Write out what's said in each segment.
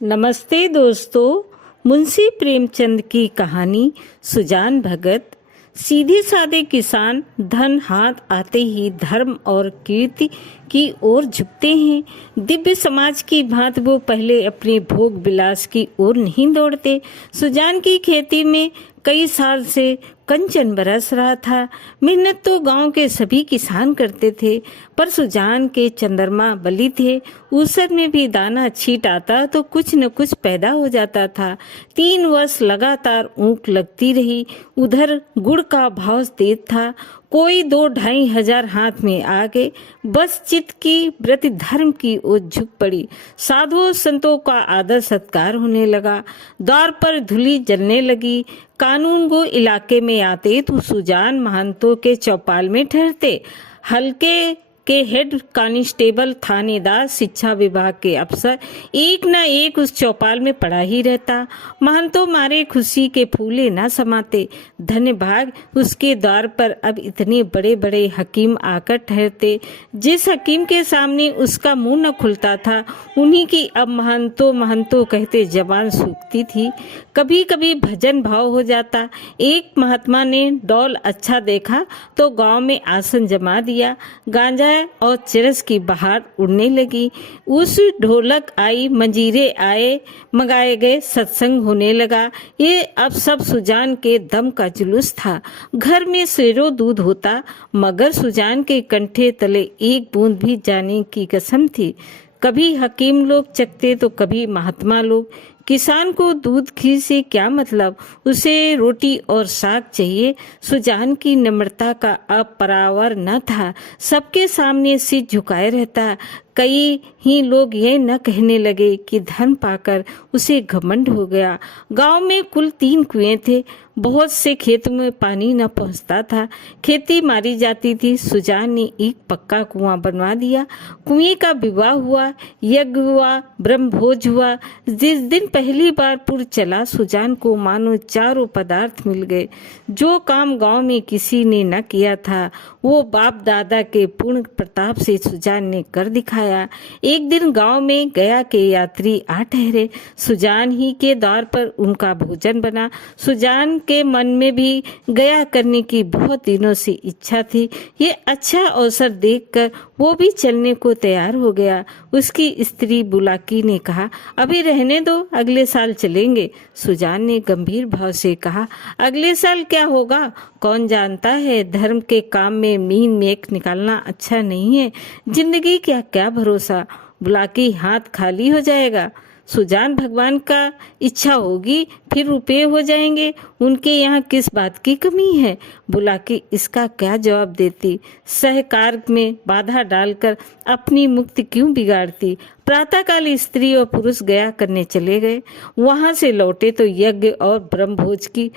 नमस्ते दोस्तों। मुंशी प्रेमचंद की कहानी सुजान भगत। सीधे साधे किसान धन हाथ आते ही धर्म और कीर्ति की ओर झुकते हैं। दिव्य समाज की भांति वो पहले अपने भोग विलास की ओर नहीं दौड़ते। सुजान की खेती में कई साल से कंचन बरस रहा था। मेहनत तो गांव के सभी किसान करते थे, पर सुजान के चंद्रमा बली थे। ऊसर में भी दाना छींट आता तो कुछ न कुछ पैदा हो जाता था। 3 वर्ष लगातार ऊख लगती रही। उधर गुड़ का भाव तेज था। कोई 2-2.5 हजार हाथ में आ गए। बस चित्त की व्रत धर्म की ओर झुक पड़ी। साधुओं संतों का आदर सत्कार होने लगा। द्वार पर धूली जलने लगी। कानून गो इलाके में आते तो सुजान महंतों के चौपाल में ठहरते। हल्के के हेड कांस्टेबल, थानेदार, शिक्षा विभाग के अफसर एक न एक उस चौपाल में पड़ा ही रहता। महंतों मारे खुशी के फूले न समाते। धन्य भाग उसके द्वार पर अब इतने बड़े बड़े हकीम आकर ठहरते। जिस हकीम के सामने उसका मुंह न खुलता था, उन्हीं की अब महंतों कहते जबान सूखती थी। कभी कभी भजन भाव हो जाता। एक महात्मा ने डौल अच्छा देखा तो गांव में आसन जमा दिया। गांजा और चरस की बहार उड़ने लगी। उस ढोलक आई, मंजीरे आए, मंगाए गए, सत्संग होने लगा। ये अब सब सुजान के दम का जुलूस था। घर में सेरो दूध होता, मगर सुजान के कंठे तले एक बूंद भी जाने की कसम थी। कभी हकीम लोग चखते तो कभी महात्मा लोग। किसान को दूध घी से क्या मतलब, उसे रोटी और साग चाहिए। सुजान की नम्रता का अब परावर न था। सबके सामने सिर झुकाए रहता। कई ही लोग ये न कहने लगे कि धन पाकर उसे घमंड हो गया। गांव में कुल 3 कुएं थे। बहुत से खेतों में पानी न पहुंचता था। खेती मारी जाती थी। सुजान ने एक पक्का कुआं बनवा दिया। कुएं का विवाह हुआ, यज्ञ हुआ, ब्रह्मभोज हुआ। जिस दिन पहली बार पुर चला, सुजान को मानो चारों पदार्थ मिल गए। जो काम गांव में किसी ने न किया था, वो बाप दादा के पूर्ण प्रताप से सुजान ने कर दिखाया। एक दिन गांव में गया के यात्री आ ठहरे। सुजान ही के द्वार पर उनका भोजन बना। सुजान के मन में भी गया करने की बहुत दिनों से इच्छा थी। ये अच्छा अवसर देखकर वो भी चलने को तैयार हो गया। उसकी स्त्री बुलाकी ने कहा, अभी रहने दो, अगले साल चलेंगे। सुजान ने गंभीर भाव से कहा, अगले साल क्या होगा कौन जानता है। धर्म के काम में मीन मेख निकालना अच्छा नहीं है। जिंदगी क्या क्या भरोसा, बुलाकी हाथ खाली हो जाएगा। सुजान, भगवान का इच्छा होगी फिर रुपये हो जाएंगे। उनके यहाँ किस बात की कमी है। बुलाकी इसका क्या जवाब देती। सहकार में बाधा डालकर अपनी मुक्ति क्यों बिगाड़ती। प्रातःकाल स्त्री और पुरुष गया करने चले गए। वहां से लौटे तो यज्ञ और ब्रह्मभोज की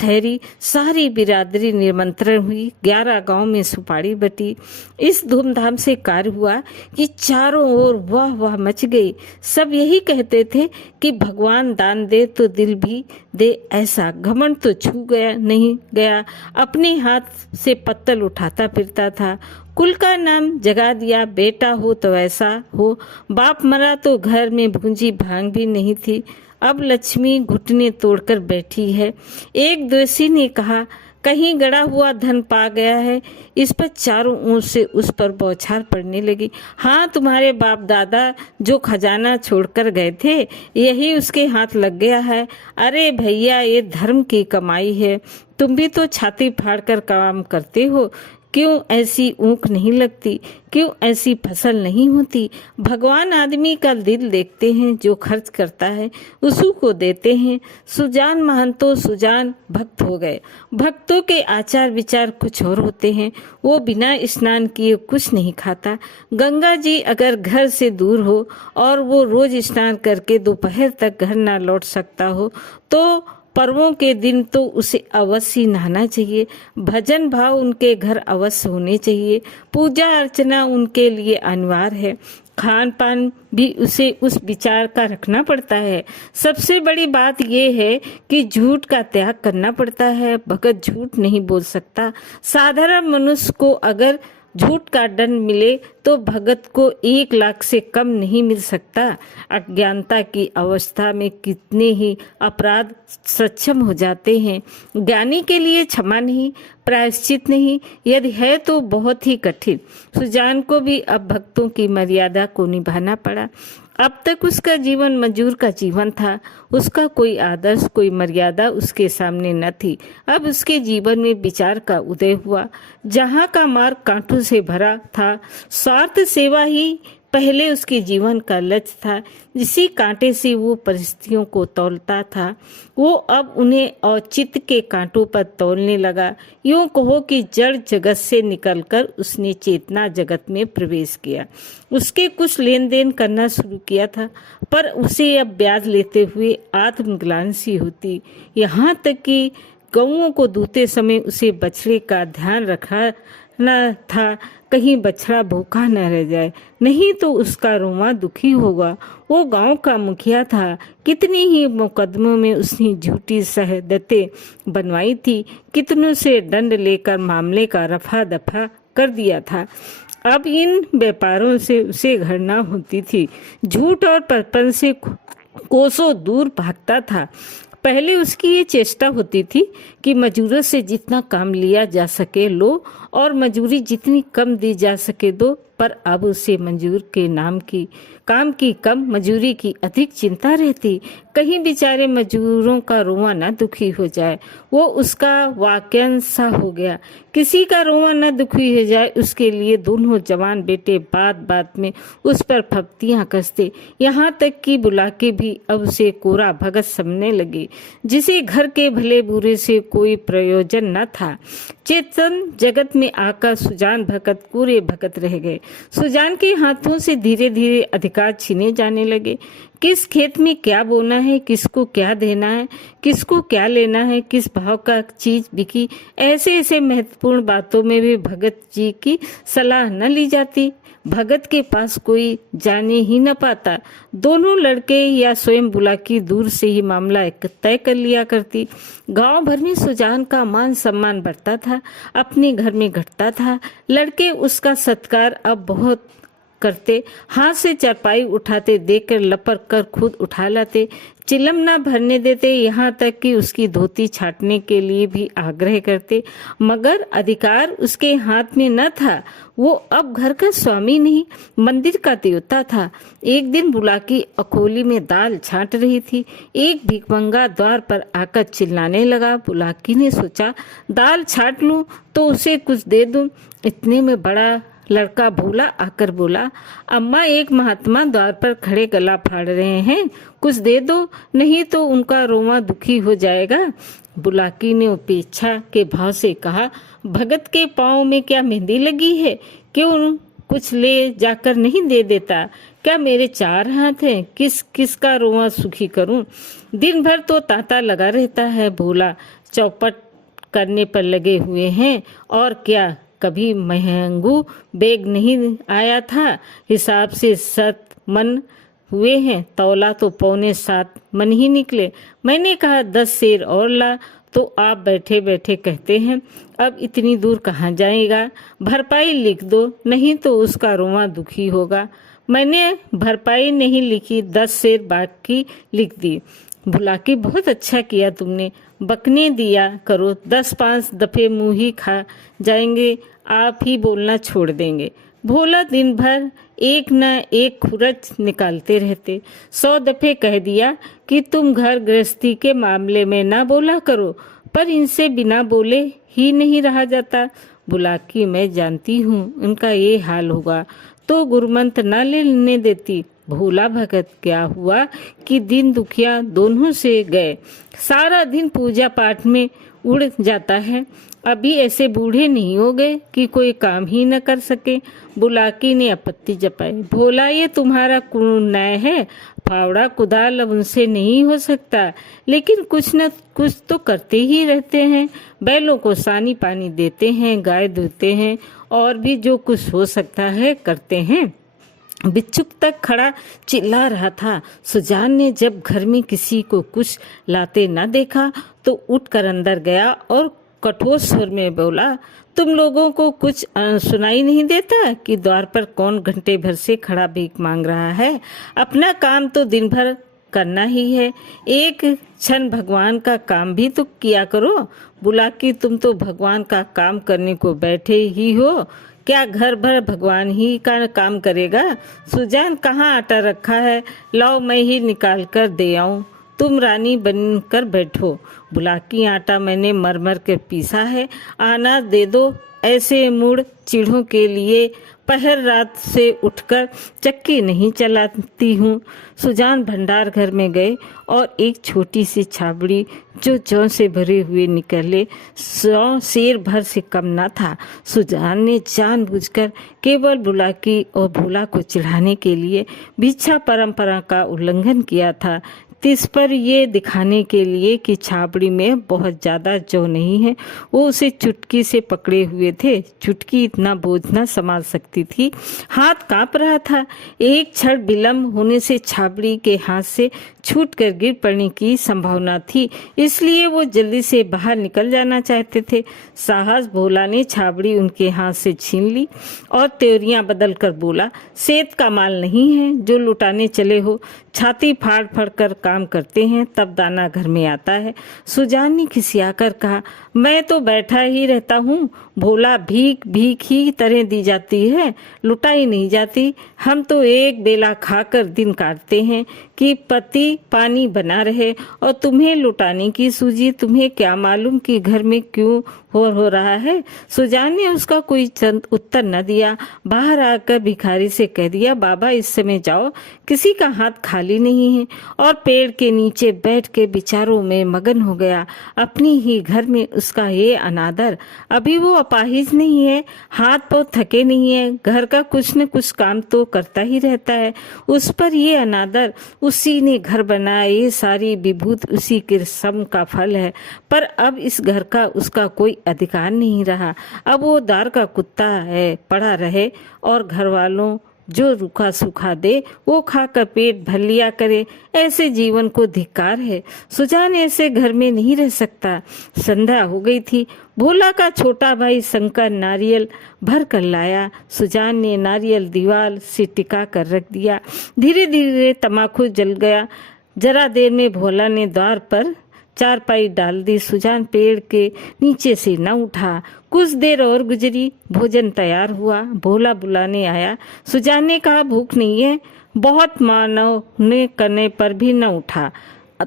ठहरी। सारी बिरादरी निमंत्रण हुई। 11 गांव में सुपारी बटी। इस धूमधाम से कार्य हुआ कि चारों ओर वाह वाह मच गई। सब यही कहते थे कि भगवान दान दे तो दिल भी दे। ऐसा घमंड तो छू गया नहीं गया। अपने हाथ से पत्तल उठाता फिरता था। कुल का नाम जगा दिया। बेटा हो तो ऐसा हो। बाप मरा तो घर में भूंजी भांग भी नहीं थी। अब लक्ष्मी घुटने तोड़कर बैठी है। एक दोषी ने कहा, कहीं गड़ा हुआ धन पा गया है। इस पर चारों ओर से उस पर बौछार पड़ने लगी। हाँ, तुम्हारे बाप दादा जो खजाना छोड़कर गए थे, यही उसके हाथ लग गया है। अरे भैया, ये धर्म की कमाई है। तुम भी तो छाती फाड़कर काम करते हो। क्यों ऐसी ऊख नहीं लगती, क्यों ऐसी फसल नहीं होती। भगवान आदमी का दिल देखते हैं। जो खर्च करता है उसी को देते हैं। सुजान महंतो सुजान भक्त हो गए। भक्तों के आचार विचार कुछ और होते हैं। वो बिना स्नान किए कुछ नहीं खाता। गंगा जी अगर घर से दूर हो और वो रोज स्नान करके दोपहर तक घर ना लौट सकता हो, तो पर्वों के दिन तो उसे अवश्य नहाना चाहिए। भजन भाव उनके घर अवश्य होने चाहिए। पूजा अर्चना उनके लिए अनिवार्य है। खान पान भी उसे उस विचार का रखना पड़ता है। सबसे बड़ी बात यह है कि झूठ का त्याग करना पड़ता है। भगत झूठ नहीं बोल सकता। साधारण मनुष्य को अगर झूठ का दंड मिले तो भगत को 1 लाख से कम नहीं मिल सकता। अज्ञानता की अवस्था में कितने ही अपराध सक्षम हो जाते हैं। ज्ञानी के लिए क्षमा नहीं, प्रायश्चित नहीं, यदि है तो बहुत ही कठिन। सुजान को भी अब भक्तों की मर्यादा को निभाना पड़ा। अब तक उसका जीवन मजदूर का जीवन था। उसका कोई आदर्श, कोई मर्यादा उसके सामने न थी। अब उसके जीवन में विचार का उदय हुआ। जहाँ का मार्ग कांटों से भरा था, स्वार्थ सेवा ही पहले उसके जीवन का लक्ष्य था। इसी कांटे से वो परिस्थितियों को तौलता था, वो अब उन्हें औचित्य के कांटों पर तौलने लगा। यूं कहो कि जड़ जगत से निकलकर उसने चेतना जगत में प्रवेश किया। उसके कुछ लेन देन करना शुरू किया था, पर उसे अब ब्याज लेते हुए आत्मग्लानि सी होती। यहाँ तक कि गौओं को दूते समय उसे बछड़े का ध्यान रखना था, कहीं बछड़ा भूखा न रह जाए, नहीं तो उसका रोमा दुखी होगा। वो गांव का मुखिया था। कितनी ही मुकदमों में उसने झूठी शहादतें बनवाई थी, कितनों से दंड लेकर मामले का रफा दफा कर दिया था। अब इन व्यापारों से उसे घृणा होती थी। झूठ और परपन से कोसों दूर भागता था। पहले उसकी ये चेष्टा होती थी कि मजदूरों से जितना काम लिया जा सके लो और मजदूरी जितनी कम दी जा सके दो, पर अब उसे मजदूर के काम की कम, मजदूरी की अधिक चिंता रहती। कहीं बेचारे मजदूरों का रोआ न दुखी हो जाए। वो उसका वाक्यांश सा हो गया। किसी का रोआ न दुखी हो जाए, उसके लिए दोनों जवान बेटे बात बात में उस पर फप्तियां कसते। यहाँ तक कि बुलाके भी अब उसे कोरा भगत समझने लगे, जिसे घर के भले बुरे से कोई प्रयोजन न था। चेतन जगत में आकर सुजान भगत पूरे भगत रह गए। सुजान के हाथों से धीरे धीरे अधिकार छीने जाने लगे। किस खेत में क्या बोना है, किसको क्या देना है, किसको क्या लेना है, किस भाव का चीज बिकी, ऐसे ऐसे महत्वपूर्ण बातों में भी भगत जी की सलाह न ली जाती। भगत के पास कोई जाने ही न पाता। दोनों लड़के या स्वयं बुलाकी दूर से ही मामला तय कर लिया करती। गांव भर में सुजान का मान सम्मान बढ़ता था, अपने घर में घटता था। लड़के उसका सत्कार अब बहुत करते, हाथ से चारपाई उठाते देखकर लपक कर खुद उठा लाते, चिलम न भरने देते, यहाँ तक कि उसकी धोती छाटने के लिए भी आग्रह करते। मगर अधिकार उसके हाथ में न था। वो अब घर का स्वामी नहीं, मंदिर का देवता था। एक दिन बुलाकी अकोली में दाल छाट रही थी। एक भिखमंगा द्वार पर आकर चिल्लाने लगा। बुलाकी ने सोचा, दाल छाट लूं तो उसे कुछ दे दूं। इतने में बड़ा लड़का भोला आकर बोला, अम्मा एक महात्मा द्वार पर खड़े गला फाड़ रहे हैं, कुछ दे दो, नहीं तो उनका रोमा दुखी हो जाएगा। बुलाकी ने उपेक्षा के भाव से कहा, भगत के पाँव में क्या मेहंदी लगी है? क्यों कुछ ले जाकर नहीं दे देता? क्या मेरे 4 हाथ हैं? किस किस का रोमा सुखी करूं? दिन भर तो तांता लगा रहता है। भोला चौपट करने पर लगे हुए हैं। और क्या कभी महंगू बेग नहीं आया था? हिसाब से 7 मन हुए हैं, तौला तो 6.25 मन ही निकले। मैंने कहा 10 सेर और ला, तो आप बैठे बैठे कहते हैं अब इतनी दूर कहाँ जाएगा? भरपाई लिख दो, नहीं तो उसका रोमा दुखी होगा। मैंने भरपाई नहीं लिखी, 10 सेर बाकी लिख दी। बुलाकी, बहुत अच्छा किया तुमने, बकने दिया करो, 10-5 दफे मुंह ही खा जाएंगे, आप ही बोलना छोड़ देंगे। भोला दिन भर एक न एक खुरच निकालते रहते। 100 दफे कह दिया कि तुम घर गृहस्थी के मामले में ना बोला करो, पर इनसे बिना बोले ही नहीं रहा जाता। बुलाकी, मैं जानती हूँ उनका ये हाल होगा, तो गुरमंत्र न लेने देती। भोला भगत, क्या हुआ कि दिन दुखिया दोनों से गए, सारा दिन पूजा पाठ में उड़ जाता है। अभी ऐसे बूढ़े नहीं हो गए कि कोई काम ही न कर सके। बुलाकी ने आपत्ति जताई, भोला ये तुम्हारा न्याय है, फावड़ा कुदाल अब उनसे नहीं हो सकता, लेकिन कुछ न कुछ तो करते ही रहते हैं। बैलों को सानी पानी देते हैं, गाय धोते हैं, और भी जो कुछ हो सकता है करते हैं। बिच्छुक तक खड़ा चिल्ला रहा था। सुजान ने जब घर में किसी को कुछ लाते न देखा तो उठकर अंदर गया और कठोर स्वर में बोला, तुम लोगों को कुछ सुनाई नहीं देता कि द्वार पर कौन घंटे भर से खड़ा भीख मांग रहा है? अपना काम तो दिन भर करना ही है, एक क्षण भगवान का काम भी तो किया करो। बुलाकी, तुम तो भगवान का काम करने को बैठे ही हो, क्या घर भर भगवान ही का काम करेगा? सुजान, कहाँ आटा रखा है? लाओ मैं ही निकाल कर दे आऊं, तुम रानी बनकर बैठो। बुलाकी, आटा मैंने मर कर पीसा है, आना दे दो। ऐसे मुड़ चिढ़ों के लिए पहर रात से उठकर चक्की नहीं चलाती हूँ। सुजान भंडार घर में गए और एक छोटी सी छाबड़ी जो जौ से भरे हुए निकले 100 सेर भर से कम न था। सुजान ने जानबूझकर केवल बुलाकी और भोला को चिढ़ाने के लिए भिक्षा परंपरा का उल्लंघन किया था, तिस पर ये दिखाने के लिए कि छाबड़ी में बहुत ज्यादा जौ नहीं है। वो उसे चुटकी से पकड़े हुए थे, चुटकी इतना बोझ न संभाल सकती थी, हाथ कांप रहा था। एक क्षण विलम्ब होने से छाबड़ी के हाथ से छूटकर गिर पड़ने की संभावना थी, इसलिए वो जल्दी से बाहर निकल जाना चाहते थे। साहस भोला ने छाबड़ी उनके हाथ से छीन ली और त्योरियां बदल कर बोला, सेठ का माल नहीं है जो लुटाने चले हो, छाती फाड़ फाड़ कर काम करते हैं तब दाना घर में आता है। सुजान ने खिसियाकर कहा, मैं तो बैठा ही रहता हूँ। भोला, भीख भीख ही तरह दी जाती है, लुटाई नहीं जाती। हम तो एक बेला खाकर दिन काटते हैं कि पति पानी बना रहे और तुम्हें लुटाने की सूझी। तुम्हें क्या मालूम कि घर में क्यों हो रहा है? सुजान ने उसका कोई उत्तर न दिया। बाहर आकर भिखारी से कह दिया, बाबा इस समय जाओ, किसी का हाथ खाली नहीं है। और पेड़ के नीचे बैठ के विचारों में मगन हो गया। अपनी ही घर में उसका ये अनादर। अभी वो अपाहिज नहीं है, हाथ पांव थके नहीं है, घर का कुछ न कुछ काम तो करता ही रहता है, उस पर ये अनादर। उसी ने घर बनाया, ये सारी विभूत उसी के श्रम का फल है। पर अब इस घर का उसका कोई अधिकार नहीं रहा। अब वो दार का कुत्ता है, पड़ा रहे और घर वालों जो रूखा सूखा दे वो खाकर पेट भर लिया करे। ऐसे जीवन को धिक्कार है। सुजान ऐसे घर में नहीं रह सकता। संध्या हो गई थी। भोला का छोटा भाई शंकर नारियल भर कर लाया। सुजान ने नारियल दीवार से टिका कर रख दिया। धीरे धीरे तमाकू जल गया। जरा देर में भोला ने द्वार पर चारपाई डाल दी। सुजान पेड़ के नीचे से न उठा। कुछ देर और गुजरी, भोजन तैयार हुआ। भोला बुलाने आया। सुजान ने कहा, भूख नहीं है। बहुत मानव ने करने पर भी न उठा।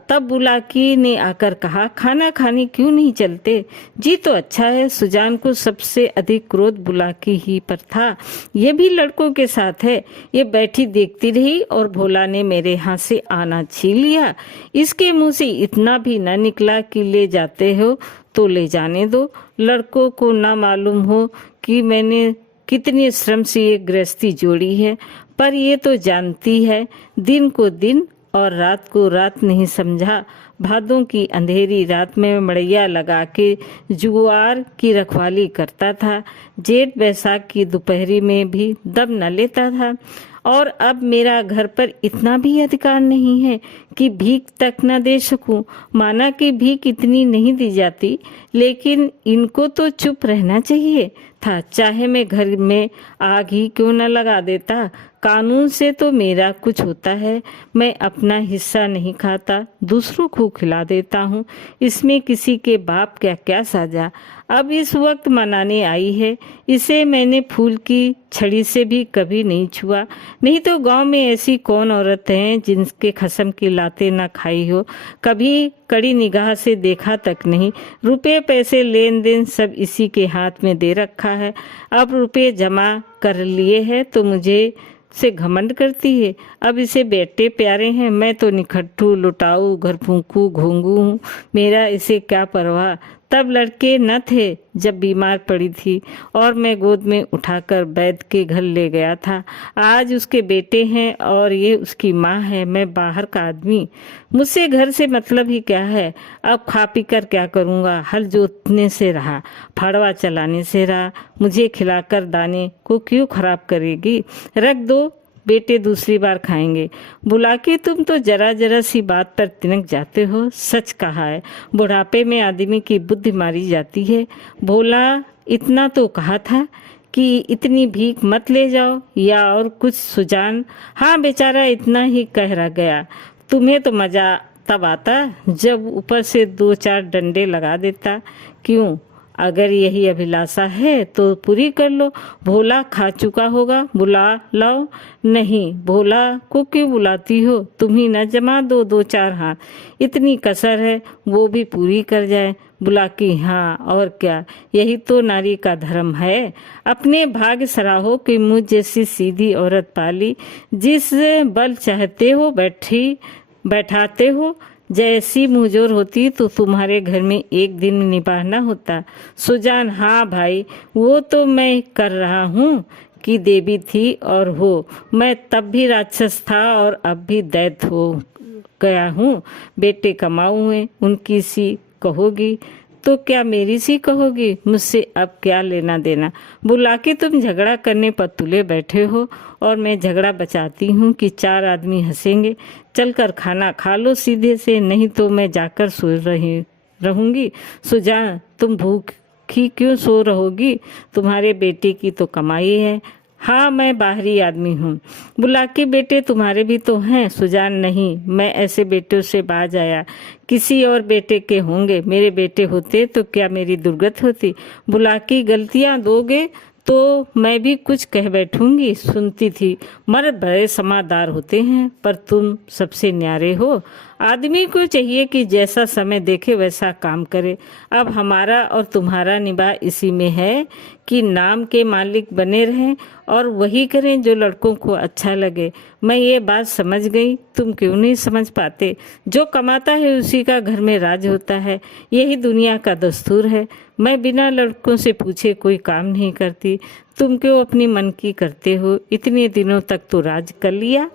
तब बुलाकी ने आकर कहा, खाना खाने क्यों नहीं चलते? जी तो अच्छा है। सुजान को सबसे अधिक क्रोध बुलाकी ही पर था। ये भी लड़कों के साथ है। ये बैठी देखती रही और भोला ने मेरे हाथ से आना छीन लिया। इसके मुंह से इतना भी न निकला कि ले जाते हो तो ले जाने दो। लड़कों को ना मालूम हो कि मैंने कितनी श्रम से ये गृहस्थी जोड़ी है, पर ये तो जानती है दिन को दिन और रात को रात नहीं समझा। भादों की अंधेरी रात में मड़ैया लगा के जुआर की रखवाली करता था। जेठ बैसाख की दोपहरी में भी दम न लेता था। और अब मेरा घर पर इतना भी अधिकार नहीं है कि भीख तक न दे सकूं। माना कि भीख इतनी नहीं दी जाती, लेकिन इनको तो चुप रहना चाहिए था। चाहे मैं घर में आग ही क्यों न लगा देता। कानून से तो मेरा कुछ होता है। मैं अपना हिस्सा नहीं खाता, दूसरों को खिला देता हूँ। इसमें किसी के बाप क्या क्या साजा। अब इस वक्त मनाने आई है। इसे मैंने फूल की छड़ी से भी कभी नहीं छुआ। नहीं तो गांव में ऐसी कौन औरत है जिनके खसम की लातें न खाई हो। कभी कड़ी निगाह से देखा तक नहीं। रुपए पैसे लेन देन सब इसी के हाथ में दे रखा है। अब रुपए जमा कर लिए है तो मुझे से घमंड करती है। अब इसे बेटे प्यारे हैं, मैं तो निखट्टू लुटाऊ घर फूंकू घोंगू हूँ। मेरा इसे क्या परवाह। तब लड़के न थे जब बीमार पड़ी थी और मैं गोद में उठाकर वैद्य के घर ले गया था। आज उसके बेटे हैं और ये उसकी माँ है। मैं बाहर का आदमी, मुझसे घर से मतलब ही क्या है। अब खा पी कर क्या करूँगा। हल जोतने से रहा, फाड़वा चलाने से रहा। मुझे खिलाकर दाने को क्यों खराब करेगी। रख दो बेटे दूसरी बार खाएंगे। बुलाकी तुम तो जरा जरा सी बात पर तिनक जाते हो। सच कहा है, बुढ़ापे में आदमी की बुद्धि मारी जाती है। भोला इतना तो कहा था कि इतनी भीख मत ले जाओ, या और कुछ सुजान? हाँ, बेचारा इतना ही कह रह गया। तुम्हें तो मजा तब आता जब ऊपर से 2-4 डंडे लगा देता। क्यों, अगर यही अभिलाषा है तो पूरी कर लो। भोला खा चुका होगा, बुला लाओ। नहीं, भोला को क्यों बुलाती हो? तुम ही न जमा दो 2-4 हाथ, इतनी कसर है, वो भी पूरी कर जाए। बुलाकी, हाँ और क्या, यही तो नारी का धर्म है। अपने भाग्य सराहो कि मुझ जैसी सीधी औरत पाली। जिस बल चाहते हो बैठाते हो। जैसी मुंहजोर होती तो तुम्हारे घर में एक दिन निभाना होता। सुजान, हाँ भाई, वो तो मैं कर रहा हूँ कि देवी थी और हो। मैं तब भी राक्षस था और अब भी दैत्य हो गया हूँ। बेटे कमाऊ हुए, उनकी सी कहोगी तो क्या मेरी सी कहोगी? मुझसे अब क्या लेना देना? बुलाके तुम झगड़ा करने पर तुले बैठे हो और मैं झगड़ा बचाती हूँ कि 4 आदमी हंसेंगे। चलकर खाना खा लो सीधे से, नहीं तो मैं जाकर सो रहूंगी। सुजान, तुम भूखी क्यों सो रहोगी? तुम्हारे बेटे की तो कमाई है। हाँ, मैं बाहरी आदमी हूँ। बुलाके, बेटे तुम्हारे भी तो हैं। सुजान, नहीं, मैं ऐसे बेटों से बाज आया। किसी और बेटे के होंगे, मेरे बेटे होते तो क्या मेरी दुर्गत होती? बुलाकी, गलतियाँ दोगे तो मैं भी कुछ कह बैठूंगी। सुनती थी मर्द बड़े समादार होते हैं, पर तुम सबसे न्यारे हो। आदमी को चाहिए कि जैसा समय देखे वैसा काम करे। अब हमारा और तुम्हारा निभा इसी में है कि नाम के मालिक बने रहें और वही करें जो लड़कों को अच्छा लगे। मैं ये बात समझ गई, तुम क्यों नहीं समझ पाते? जो कमाता है उसी का घर में राज होता है, यही दुनिया का दस्तूर है। मैं बिना लड़कों से पूछे कोई काम नहीं करती। तुम क्यों अपनी मन की करते हो? इतने दिनों तक तो राज कर लिया,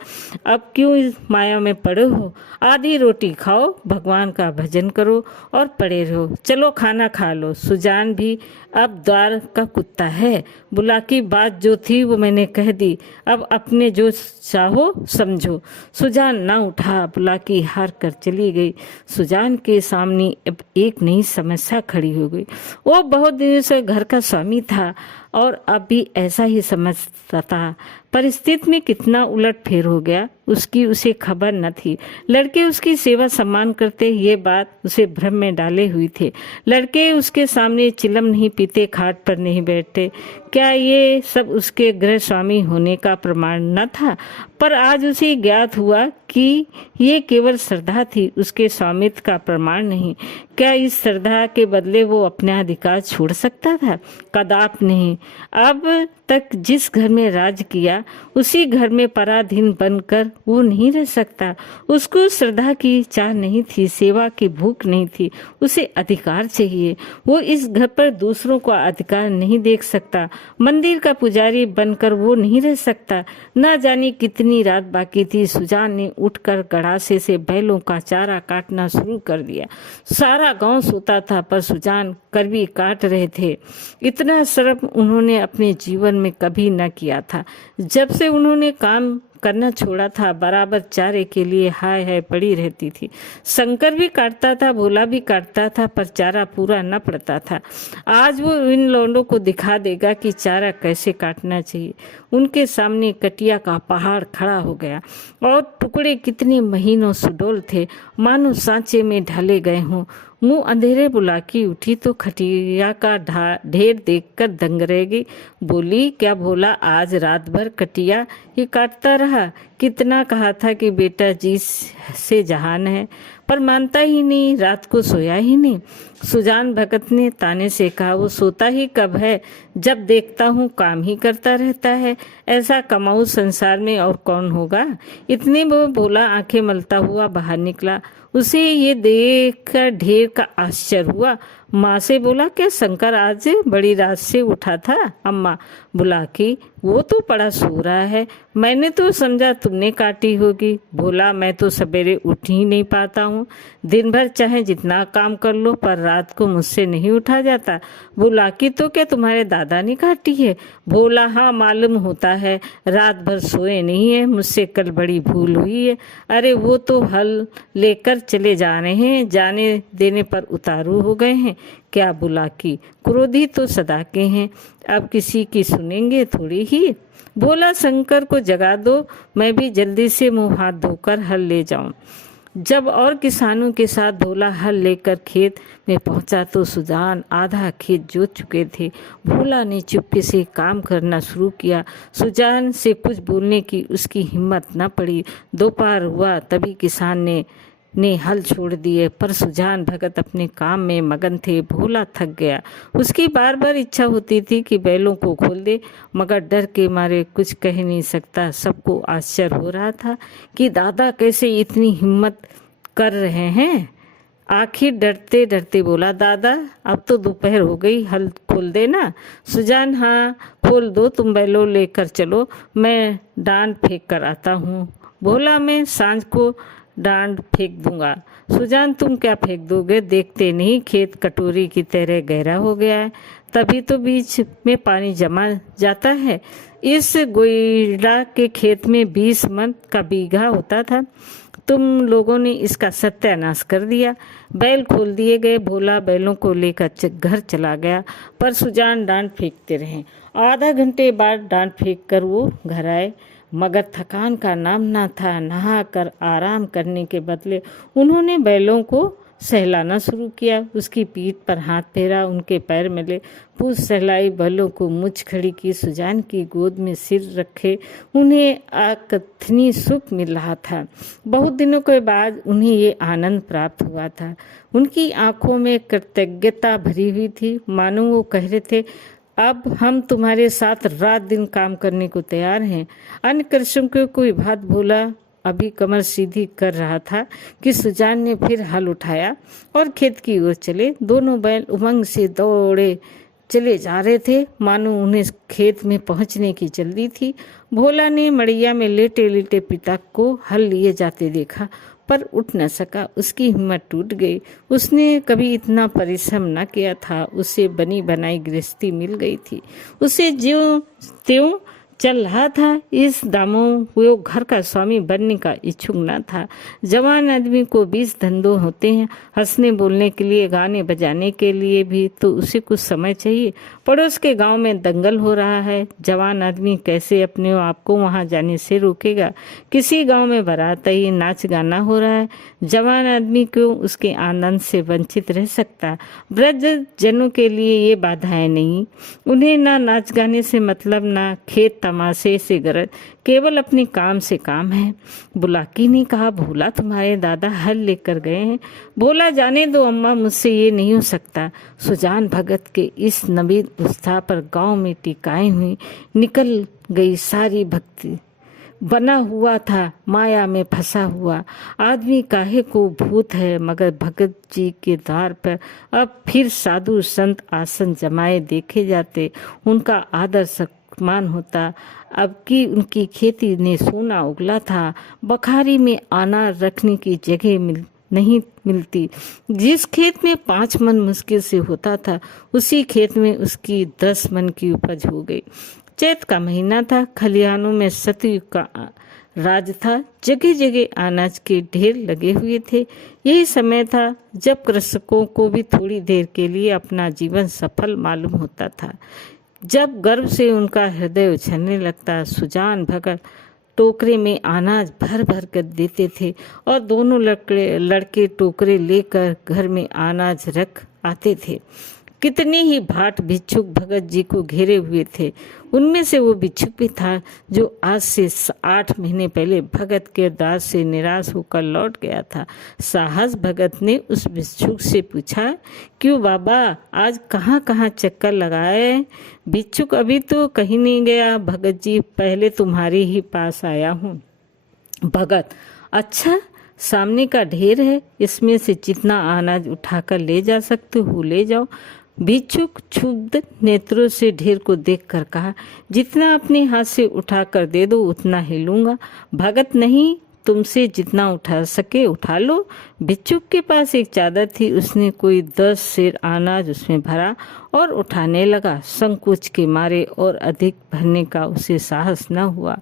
अब क्यों इस माया में पड़े हो? आधी रोटी खाओ, भगवान का भजन करो और पड़े रहो। चलो खाना खा लो। सुजान भी अब द्वार का कुत्ता है। बुलाकी, बात जो थी वो मैंने कह दी, अब अपने जो चाहो समझो। सुजान ना उठा। बुलाकी हार कर चली गई। सुजान के सामने अब एक नई समस्या खड़ी हो गई। वो बहुत दिनों से घर का स्वामी था और अब भी ऐसा ही समझता था। परिस्थिति में कितना उलट फेर हो गया, उसकी उसे खबर न थी। लड़के उसकी सेवा सम्मान करते, ये बात उसे भ्रम में डाले हुई थे। लड़के उसके सामने चिलम नहीं पीते, खाट पर नहीं बैठते। क्या ये सब उसके गृह स्वामी होने का प्रमाण न था? पर आज उसे ज्ञात हुआ कि ये केवल श्रद्धा थी, उसके स्वामित्व का प्रमाण नहीं। क्या इस श्रद्धा के बदले वो अपने अधिकार छोड़ सकता था? कदाप नहीं। अब तक जिस घर में राज किया उसी घर में पराधीन बनकर वो नहीं रह सकता। उसको श्रद्धा की चाह नहीं थी, सेवा की भूख नहीं थी, उसे अधिकार चाहिए। वो इस घर पर दूसरों का अधिकार नहीं देख सकता। मंदिर का पुजारी बनकर वो नहीं रह सकता। ना जाने कितनी रात बाकी थी, सुजान ने उठकर गड़ासे से बैलों का चारा काटना शुरू कर दिया। सारा गांव सोता था पर सुजान करवी काट रहे थे। इतना श्रम उन्होंने अपने जीवन में कभी न किया था। जब से उन्होंने काम करना छोड़ा था, बराबर चारे के लिए हाय हाय पड़ी रहती थी। शंकर भी काटता था, भोला भी काटता था, पर चारा पूरा न पड़ता था। आज वो इन लौंडों को दिखा देगा कि चारा कैसे काटना चाहिए। उनके सामने कटिया का पहाड़ खड़ा हो गया और टुकड़े कितने महीनों सुडौल थे, मानो सांचे में ढले गए हों। मुंह अंधेरे बुलाकी उठी तो खटिया का ढेर देखकर दंग रह गई। बोली, क्या भोला आज रात भर कटिया ही काटता रहा? कितना कहा था कि बेटा जी से जहान है, पर मानता ही नहीं, रात को सोया ही नहीं। सुजान भगत ने ताने से कहा, वो सोता ही कब है, जब देखता हूँ काम ही करता रहता है। ऐसा कमाऊ संसार में और कौन होगा? इतने वो भोला आंखें मलता हुआ बाहर निकला। उसे ये देखकर ढेर का आश्चर्य हुआ। माँ से बोला, क्या शंकर आज बड़ी रात से उठा था? अम्मा बुला के, वो तो पड़ा सो रहा है, मैंने तो समझा तुमने काटी होगी। भोला, मैं तो सवेरे उठ ही नहीं पाता हूँ, दिन भर चाहे जितना काम कर लो पर रात को मुझसे नहीं उठा जाता। बुला की, तो क्या तुम्हारे दादा ने काटी है? भोला, हाँ मालूम होता है, रात भर सोए नहीं है, मुझसे कल बड़ी भूल हुई है। अरे वो तो हल लेकर चले जा रहे हैं, जाने देने पर उतारू हो गए हैं। क्या बुला की, क्रोधी तो सदा के हैं, अब किसी की सुनेंगे थोड़ी ही। बोला, शंकर को जगा दो, मैं भी जल्दी से मुंह हाथ धोकर हल ले जाऊं। जब और किसानों के साथ भोला हल लेकर खेत में पहुंचा तो सुजान आधा खेत जोत चुके थे। भोला ने चुपके से काम करना शुरू किया। सुजान से कुछ बोलने की उसकी हिम्मत न पड़ी। दोपहर हुआ तभी किसान ने हल छोड़ दिए, पर सुजान भगत अपने काम में मगन थे। भोला थक गया। उसकी बार बार इच्छा होती थी कि बैलों को खोल दे, मगर डर के मारे कुछ कह नहीं सकता। सबको आश्चर्य हो रहा था कि दादा कैसे इतनी हिम्मत कर रहे हैं। आखिर डरते डरते बोला, दादा अब तो दोपहर हो गई, हल खोल देना। सुजान, हाँ खोल दो, तुम बैलों लेकर चलो, मैं डांड फेंक कर आता हूँ। भोला, मैं सांझ को डांड फेंक दूंगा। सुजान, तुम क्या फेंक दोगे? देखते नहीं खेत कटोरी की तरह गहरा हो गया है, तभी तो बीच में पानी जमा जाता है। इस गोइडा के खेत में 20 मन का बीघा होता था, तुम लोगों ने इसका सत्यानाश कर दिया। बैल खोल दिए गए। भोला बैलों को लेकर घर चला गया, पर सुजान डांड फेंकते रहे। आधा घंटे बाद डांड फेंक कर वो घर आए, मगर थकान का नाम ना था। नहा कर आराम करने के बदले उन्होंने बैलों को सहलाना शुरू किया। उसकी पीठ पर हाथ फेरा, उनके पैर मिले, पूछ सहलाई, बैलों को मुझ खड़ी की, सुजान की गोद में सिर रखे। उन्हें अकथनीय सुख मिल रहा था। बहुत दिनों के बाद उन्हें ये आनंद प्राप्त हुआ था। उनकी आंखों में कृतज्ञता भरी हुई थी, मानो वो कह रहे थे, अब हम तुम्हारे साथ रात दिन काम करने को तैयार हैं। अन्य कृषकों कोई बात बोला, अभी कमर सीधी कर रहा था कि सुजान ने फिर हल उठाया और खेत की ओर चले। दोनों बैल उमंग से दौड़े चले जा रहे थे, मानो उन्हें खेत में पहुंचने की जल्दी थी। भोला ने मड़ैया में लेटे लेटे पिता को हल लिए जाते देखा, पर उठ न सका। उसकी हिम्मत टूट गई। उसने कभी इतना परिश्रम न किया था। उसे बनी बनाई गृहस्थी मिल गई थी, उसे ज्यों त्यों चल रहा था। इस दामों वो घर का स्वामी बनने का इच्छुक न था। जवान आदमी को 20 धंधे होते हैं, हंसने बोलने के लिए, गाने बजाने के लिए भी तो उसे कुछ समय चाहिए। पड़ोस के गांव में दंगल हो रहा है, जवान आदमी कैसे अपने आप को वहां जाने से रोकेगा? किसी गांव में बारात आई, नाच गाना हो रहा है, जवान आदमी क्यों उसके आनंद से वंचित रह सकता? वृद्ध जनों के लिए ये बाधाएं नहीं। उन्हें ना नाच गाने से मतलब, ना खेत तमाशे से गरज, केवल अपने काम से काम है। बुलाकी ने कहा, भोला तुम्हारे दादा हल लेकर गए हैं। भोला, जाने दो अम्मा, मुझसे ये नहीं हो सकता। सुजान भगत के इस नवीन उत्साह पर गांव में टिकाई हुई निकल गई सारी भक्ति। बना हुआ था माया में फंसा हुआ आदमी काहे को भूत है, मगर भगत जी के द्वार पर अब फिर साधु संत आसन जमाए देखे जाते, उनका आदर सम्मान होता। अब की उनकी खेती ने सोना उगला था। बखारी में अनाज रखने की जगह नहीं मिलती। जिस खेत में 5 मन मुश्किल से होता था, उसी खेत में उसकी 10 मन की उपज हो गई। चैत का महीना था, खलिहानों में सतयुग का राज था। जगह जगह अनाज के ढेर लगे हुए थे। यही समय था जब कृषकों को भी थोड़ी देर के लिए अपना जीवन सफल मालूम होता था, जब गर्व से उनका हृदय उछलने लगता। सुजान भगत टोकरे में अनाज भर भर कर देते थे और दोनों लड़के टोकरे लेकर घर में अनाज रख आते थे। कितने ही भाट भिक्षुक भगत जी को घेरे हुए थे। उनमें से वो भिक्षुक भी था जो आज से 8 महीने पहले भगत के दास से निराश होकर लौट गया था। साहस भगत ने उस भिक्षुक से पूछा, क्यों बाबा, आज कहाँ कहाँ चक्कर लगाए? भिक्षुक, अभी तो कहीं नहीं गया भगत जी, पहले तुम्हारे ही पास आया हूँ। भगत, अच्छा, सामने का ढेर है, इसमें से जितना अनाज उठाकर ले जा सकते हो ले जाओ। भिक्षुक क्षुब्ध नेत्रों से ढेर को देखकर कहा, जितना अपने हाथ से उठाकर दे दो उतना ही लूंगा। भगत, नहीं, तुमसे जितना उठा सके उठा लो। भिक्षुक के पास एक चादर थी, उसने कोई 10 सेर अनाज उसमें भरा और उठाने लगा। संकोच के मारे और अधिक भरने का उसे साहस न हुआ।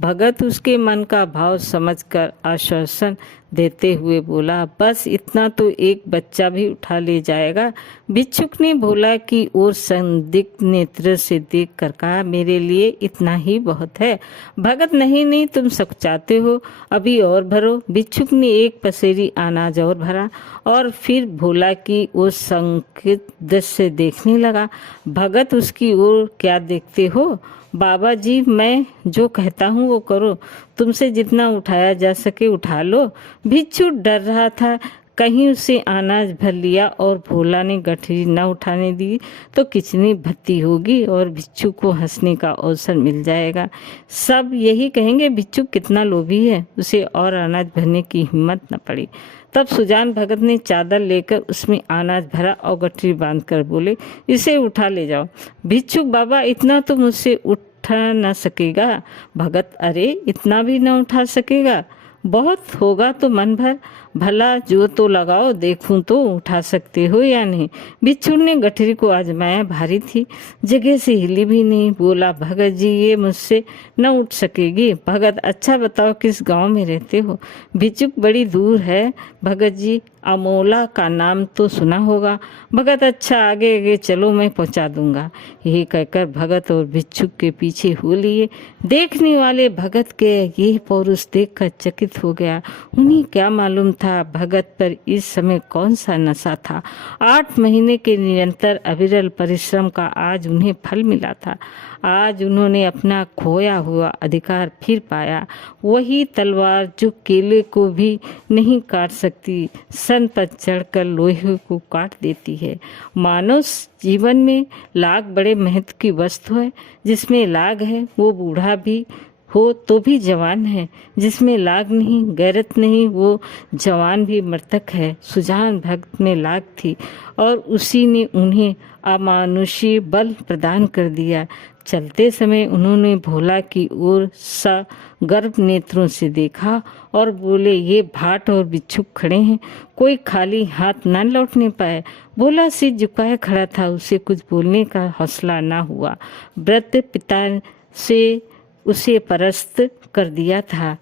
भगत उसके मन का भाव समझकर आश्वासन देते हुए बोला, बस इतना तो एक बच्चा भी उठा ले जाएगा। भिक्षुक ने भोला की ओर संदिग्ध नेत्र से देखकर कहा, मेरे लिए इतना ही बहुत है। भगत, नहीं नहीं, तुम सब चाहते हो, अभी और भरो। भिक्षुक ने एक पसेरी अनाज और भरा और फिर भोला की ओर संकित दृष्टि से देखने लगा। भगत उसकी ओर क्या देखते हो? बाबा जी, मैं जो कहता हूँ वो करो, तुमसे जितना उठाया जा सके उठा लो। भिक्षु डर रहा था कहीं उसे अनाज भर लिया और भोला ने गठरी न उठाने दी तो कितनी भत्ती होगी और भिक्षु को हंसने का अवसर मिल जाएगा। सब यही कहेंगे भिक्षु कितना लोभी है, उसे और अनाज भरने की हिम्मत न पड़ी। तब सुजान भगत ने चादर लेकर उसमें अनाज भरा और गठरी बांधकर बोले, इसे उठा ले जाओ। भिक्षुक, बाबा इतना तो मुझसे उठा न सकेगा। भगत, अरे इतना भी न उठा सकेगा, बहुत होगा तो मन भर, भला जो तो लगाओ, देखूं तो उठा सकते हो या नहीं। भिक्षु ने गठरी को आजमाया, भारी थी, जगह से हिली भी नहीं। बोला, भगत जी ये मुझसे न उठ सकेगी। भगत, अच्छा बताओ किस गांव में रहते हो? भिक्षुक, बड़ी दूर है भगत जी, अमोला का नाम तो सुना होगा। भगत, अच्छा आगे आगे चलो, मैं पहुंचा दूंगा। यही कहकर भगत और भिक्षुक के पीछे हो लिए। देखने वाले भगत के ये पौरुष देखकर चकित हो गया। उन्हें क्या मालूम था भगत पर इस समय कौन सा नशा था। 8 महीने के निरंतर अविरल परिश्रम का आज उन्हें फल मिला था। आज उन्होंने अपना खोया हुआ अधिकार फिर पाया। वही तलवार जो केले को भी नहीं काट सकती, सन पर चढ़कर लोहे को काट देती है। मानव जीवन में लाग बड़े महत्व की वस्तु है। जिसमें लाग है वो बूढ़ा भी हो तो भी जवान है, जिसमें लाग नहीं, गैरत नहीं, वो जवान भी मृतक है। सुजान भक्त में लाग थी और उसी ने उन्हें अमानुषी बल प्रदान कर दिया। चलते समय उन्होंने भोला की ओर सगर्भ नेत्रों से देखा और बोले, ये भाट और भिक्षुक खड़े हैं, कोई खाली हाथ न लौटने पाए। भोला सिर झुकाए खड़ा था, उसे कुछ बोलने का हौसला न हुआ। वृद्ध पिता से उसे परास्त कर दिया था।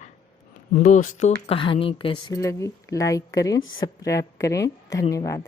दोस्तों, कहानी कैसी लगी? लाइक करें, सब्सक्राइब करें। धन्यवाद।